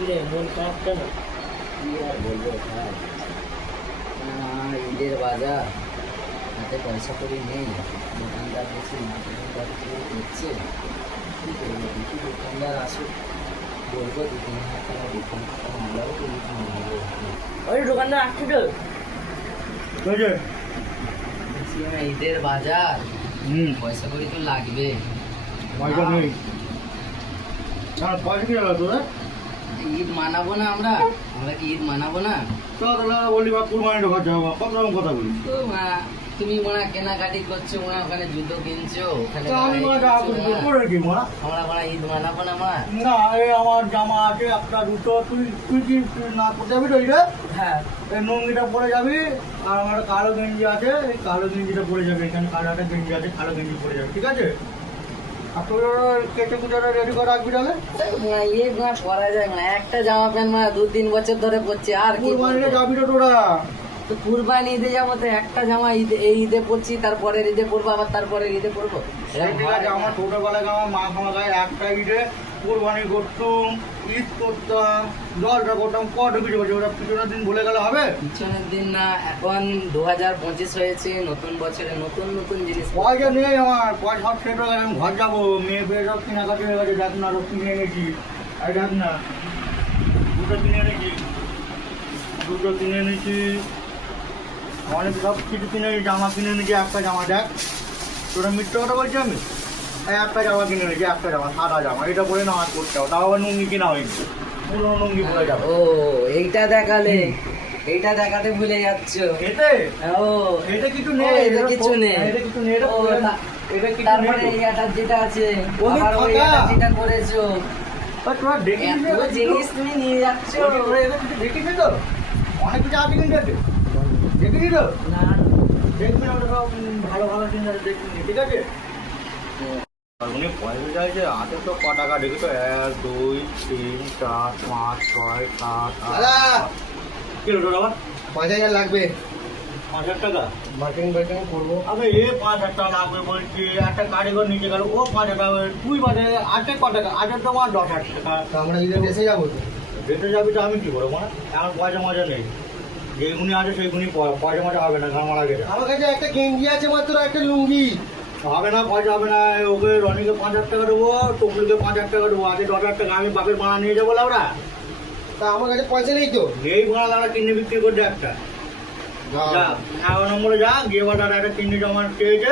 মন খারাপ কেন? কি আর বলবো ভাই, ঈদের বাজার, হাতে পয়সা করি নেই। দোকানদার বলছি দোকানদার দিচ্ছে, কী করবো? দেখি দোকানদার আসুক, বলবো 2-3 হাজার টাকা দোকান মালাও তো মালাবো। ওই দোকানদার আসছে তো? বলছি ঈদের বাজার, পয়সা করি তো লাগবে। পয়সা নেই, পয়সা কি হবে তোদের? ঈদ মানাবো না আমরা? আমরা কি ঈদ মানাবো না? তাহলে বলি বা কুরবানিটা খরচা হবে, কত রকম কথা বলি। তো তুমি মনে কেনাকাটি করছো, মনে ওখানে জুতো কিনছো, ওখানে তা আমি মনে যা করবো করে কি মা? আমরা মনে ঈদ মানাবো না মা? না, এই আমার জামা আছে একটা দুটো, তুই তুই কি তুই না পড়ে যাবি তো এইটা? হ্যাঁ। এই লুঙ্গিটা পরে যাবি, আর আমার একটা কালো গেঞ্জি আছে, এই কালো গেঞ্জিটা পরে যাবি। এখানে কালো একটা গেঞ্জি আছে, কালো গেঞ্জি পরে যাবি, ঠিক আছে? আর তোর কেটে কুচাটা রেডি করে রাখবি তাহলে। ঈদ মা পরা যায় না, একটা জামা প্যান্ট মা 2-3 বছর ধরে পরছি, আর কি কুরবানিটা পরবো? যাবি তো তোরা? তো কুরবানি ঈদে যাবো তো একটা জামা এই ঈদে পরছি, তারপরের ঈদে পরবো, আবার তারপরের ঈদে পরবো। সেই ঠিক আছে, আমার ছোটবেলায় আমার মা খাওয়া গায়ে একটা ঈদে কোরবানি করতাম, ঈদ করতাম, জলটা করতাম, কত কিছু করছে। ওটা পিছনের দিন বলে গেলে হবে? পিছনের দিন না, এখন 2025 হয়েছে, নতুন বছরে নতুন নতুন জিনিস। পয়সা নেই আমার, পয়সা সব শেষ হয়ে গেছে। আমি ঘর যাবো, মেয়ে পেয়ে সব কেনাকাটি হয়ে গেছে। দেখ না, আরো কিনে এনেছি, আর দেখ না, দুটো কিনে এনেছি, অনেক সব কিছু কিনে এনেছি, জামা কিনে এনেছি। একটা জামা দেখ, তোরা মিথ্যে কথা বলছি আমি? এই একটা জামা কিনে এনেছি, একটা জামা, সাদা জামা, এটা পরে না হাত করতে হবে। তাও আবার লুঙ্গি কেনা হয়নি, পুরো লুঙ্গি পরে যাবো। ও, এইটা দেখালে, এইটা দেখাতে ভুলে যাচ্ছ। এতে ও, এটা কিছু ও, নেই, এটা কিছু নেই। এটা কিছু নেই, এটা ও, এটা কিছু তারপরে নেই। এই অ্যাটাচ যেটা আছে, ওই আবার ওই ফাঁকা। অ্যাটাচ যেটা করেছো, তা তোরা দেখিস এত জিনিস তুমি নিয়ে যাচ্ছ। দেখিস তো, অনেক কিছু আছে কিন্তু এতে। দেখিনি তো? না, দেখবি না, ওটা সব ভালো ভালো জিনিস আছে, দেখবি, ঠিক আছে? উনি পয়সা চাইছে হাতে, তো ক টাকা দেখেছো? 1, 2, 3, 4, 5, 6, 7, 8 কি হলো আবার? 5,000 লাগবে। 5,000 টাকা? মার্কেটিং করবো। আবে এ 5,000 টাকা লাগবে বলছি, একটা কারিগর নিচে গেল, ও 5,000 টাকা, তুই বাজে আছে ক টাকা? আছে তোমার 10,000 টাকা। তো আমরা ঈদের দেশে যাবো তো। যেতে যাবি তো আমি কি করবো? মানে আমার পয়সা মজা নেই, যেগুনি আছে সেইগুনি পয়সা মজা হবে না, ঘামার আগে আমার কাছে একটা গেঞ্জি আছে মাত্র, একটা লুঙ্গি। হবে না, পয়সা হবে না। ওকে রনিকে 5,000 টাকা দেবো, টুকলুকে 5,000 টাকা দেবো, আগে 10,000 টাকা আমি বাপের ভাড়া নিয়ে যাবো। লাউরা তা আমার কাছে পয়সা নেই তো। এই ভাড়া লাউরা কিনে বিক্রি করছে একটা। যা 11 নম্বরে যা, গিয়ে বাজার একটা কিনে জমা চেয়েছে।